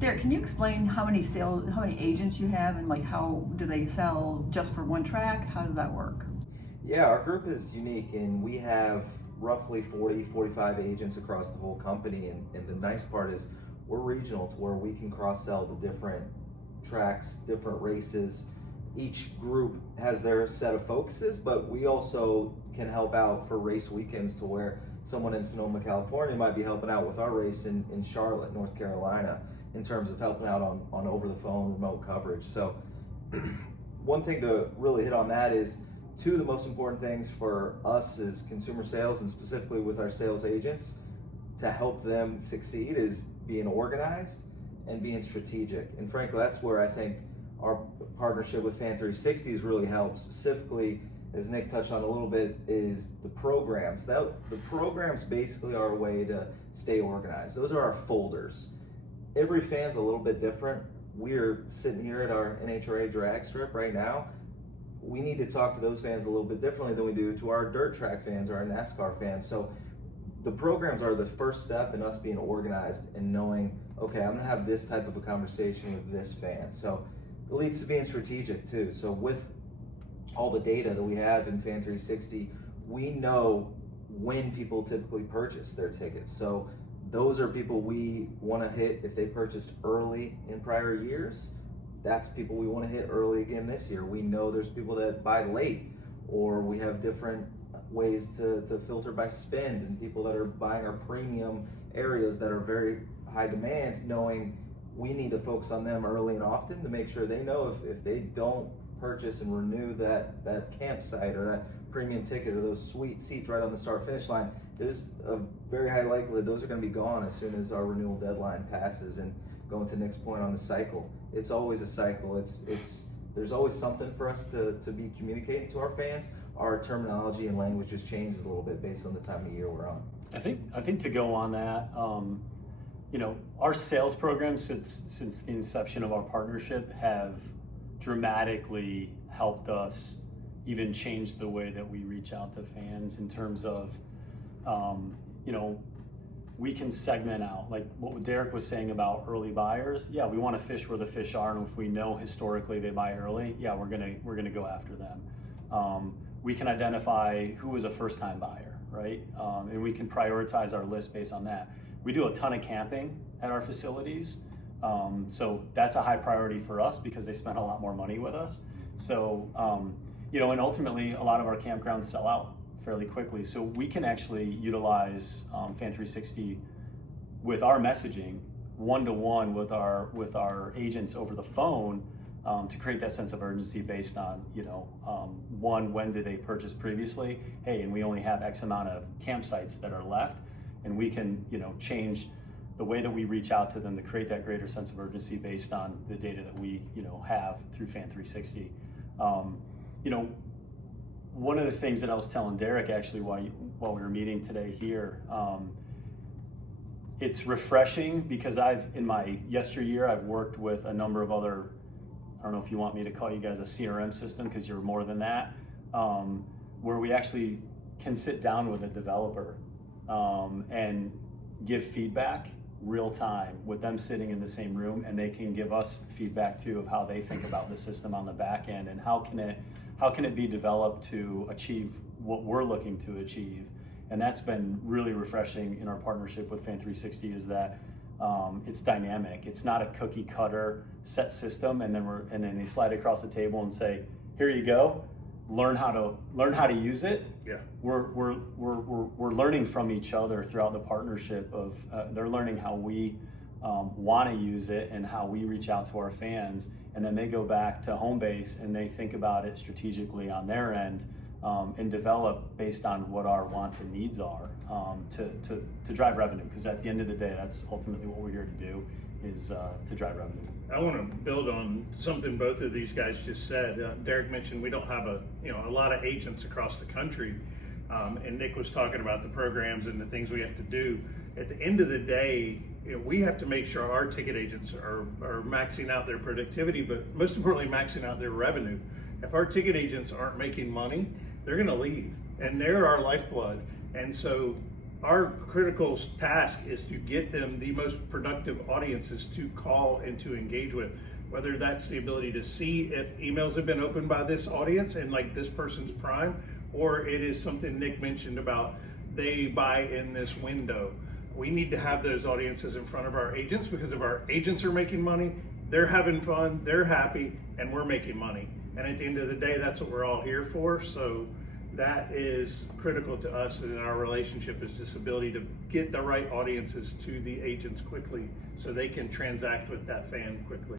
Derek, can you explain how many agents you have, and like how do they sell just for one track? How does that work? Yeah, our group is unique, and we have roughly 45 agents across the whole company, and the nice part is we're regional to where we can cross-sell to different tracks, different races. Each group has their set of focuses, but we also can help out for race weekends to where someone in Sonoma, California might be helping out with our race in Charlotte, North Carolina, in terms of helping out on over the phone remote coverage. So one thing to really hit on that is two of the most important things for us as consumer sales, and specifically with our sales agents, to help them succeed is being organized and being strategic. And frankly, that's where I think our partnership with FanThreeSixty has really helped. Specifically, as Nick touched on a little bit, is the programs. The programs basically are a way to stay organized. Those are our folders. Every fan's a little bit different. We're sitting here at our NHRA drag strip right now. We need to talk to those fans a little bit differently than we do to our dirt track fans or our NASCAR fans. So the programs are the first step in us being organized and knowing, okay, I'm gonna have this type of a conversation with this fan. So it leads to being strategic too. So with all the data that we have in FanThreeSixty, we know when people typically purchase their tickets. So those are people we want to hit if they purchased early in prior years. That's people we want to hit early again this year. We know there's people that buy late, or we have different ways to filter by spend, and people that are buying our premium areas that are very high demand, knowing we need to focus on them early and often to make sure they know if they don't purchase and renew that campsite or that premium ticket or those sweet seats right on the start finish line, there's a very high likelihood those are going to be gone as soon as our renewal deadline passes. And going to Nick's point on the cycle, it's always a cycle. There's always something for us to be communicating to our fans. Our terminology and language just changes a little bit based on the time of year we're on. I think to go on that, our sales programs since the inception of our partnership have dramatically helped us even change the way that we reach out to fans in terms of, we can segment out, like what Derek was saying about early buyers. Yeah, we want to fish where the fish are, and if we know historically they buy early, yeah, we're gonna go after them. We can identify who is a first-time buyer, right? And we can prioritize our list based on that. We do a ton of camping at our facilities, so that's a high priority for us because they spend a lot more money with us. So, and ultimately, a lot of our campgrounds sell out fairly quickly. So we can actually utilize FanThreeSixty with our messaging one-to-one with our agents over the phone to create that sense of urgency based on, one, when did they purchase previously? Hey, and we only have X amount of campsites that are left, and we can, change the way that we reach out to them to create that greater sense of urgency based on the data that we, have through FanThreeSixty. One of the things that I was telling Derek actually while we were meeting today here, it's refreshing because in my yesteryear, I've worked with a number of other, I don't know if you want me to call you guys a CRM system because you're more than that, where we actually can sit down with a developer and give feedback real time with them sitting in the same room, and they can give us feedback too of how they think about the system on the back end and how can it be developed to achieve what we're looking to achieve. And that's been really refreshing in our partnership with FanThreeSixty, is that it's dynamic. It's not a cookie cutter set system, and then they slide it across the table and say, here you go, learn how to use it. Yeah, we're learning from each other throughout the partnership of they're learning how we want to use it and how we reach out to our fans, and then they go back to home base and they think about it strategically on their end and develop based on what our wants and needs are to drive revenue, because at the end of the day, that's ultimately what we're here to do, is to drive revenue. I want to build on something both of these guys just said. Derek mentioned we don't have a lot of agents across the country, and Nick was talking about the programs and the things we have to do. At the end of the day, we have to make sure our ticket agents are maxing out their productivity, but most importantly, maxing out their revenue. If our ticket agents aren't making money, they're going to leave, and they're our lifeblood. And so our critical task is to get them the most productive audiences to call and to engage with, whether that's the ability to see if emails have been opened by this audience and like this person's prime, or it is something Nick mentioned about they buy in this window. We need to have those audiences in front of our agents, because if our agents are making money, they're having fun, they're happy, and we're making money. And at the end of the day, that's what we're all here for. So that is critical to us in our relationship, is this ability to get the right audiences to the agents quickly so they can transact with that fan quickly.